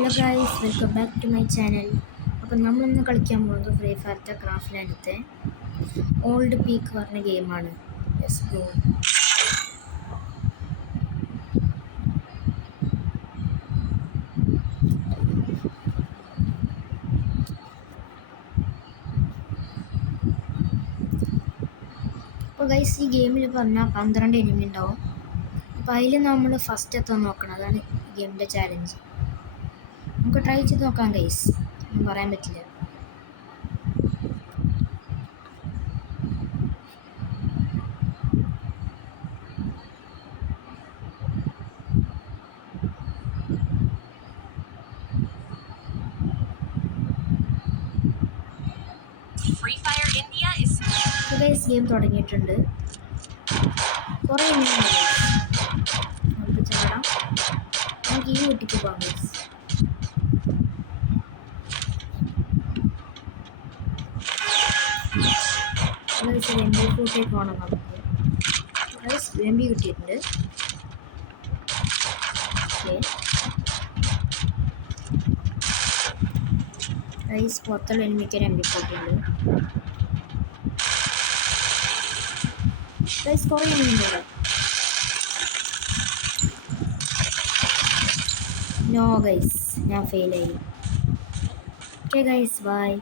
Hello guys, welcome back to my channel. അപ്പം നമ്മളിന്ന് കളിക്കാൻ പോകുന്നത് ഫ്രീ ഫയർത്തെ ക്രാഫ്റ്റ് ലാൻഡത്തെ ഓൾഡ് പീക്ക് പറഞ്ഞ ഗെയിമാണ്. Let's go. അപ്പോൾ ഗൈസ്, ഈ ഗെയിമിൽ പറഞ്ഞാൽ 12 എനിമി ഉണ്ടാവും. അപ്പോൾ അതിൽ നമ്മൾ ഫസ്റ്റ് എത്താൻ നോക്കണം. അതാണ് ഈ ഗെയിമിൻ്റെ ചാലഞ്ച്. നമുക്ക് ട്രൈ ചെയ്ത് നോക്കാം ഗൈസ്, ഒന്നും പറയാൻ പറ്റില്ല. ഗൈസ്, ഗെയിം തുടങ്ങിയിട്ടുണ്ട്. കുറേ നമുക്ക് ചാടാം. നമുക്ക് ഈ വീട്ടിക്ക് പോകാം ഗൈസ്. വെമ്പി കൂട്ടേക്ക് പോകണം നമുക്ക്. ഗൈസ്, വെമ്പി കിട്ടിയിട്ടുണ്ട്. ഓക്കെ ഗൈസ്, പുറത്തുള്ള എനിമിക്ക് വെമ്പി കൂട്ടുണ്ട്. ഗൈസ്, കുറേ എനിമിയുണ്ട്. നോ ഗൈസ്, ഞാൻ ഫെയിലായി. Okay guys, by.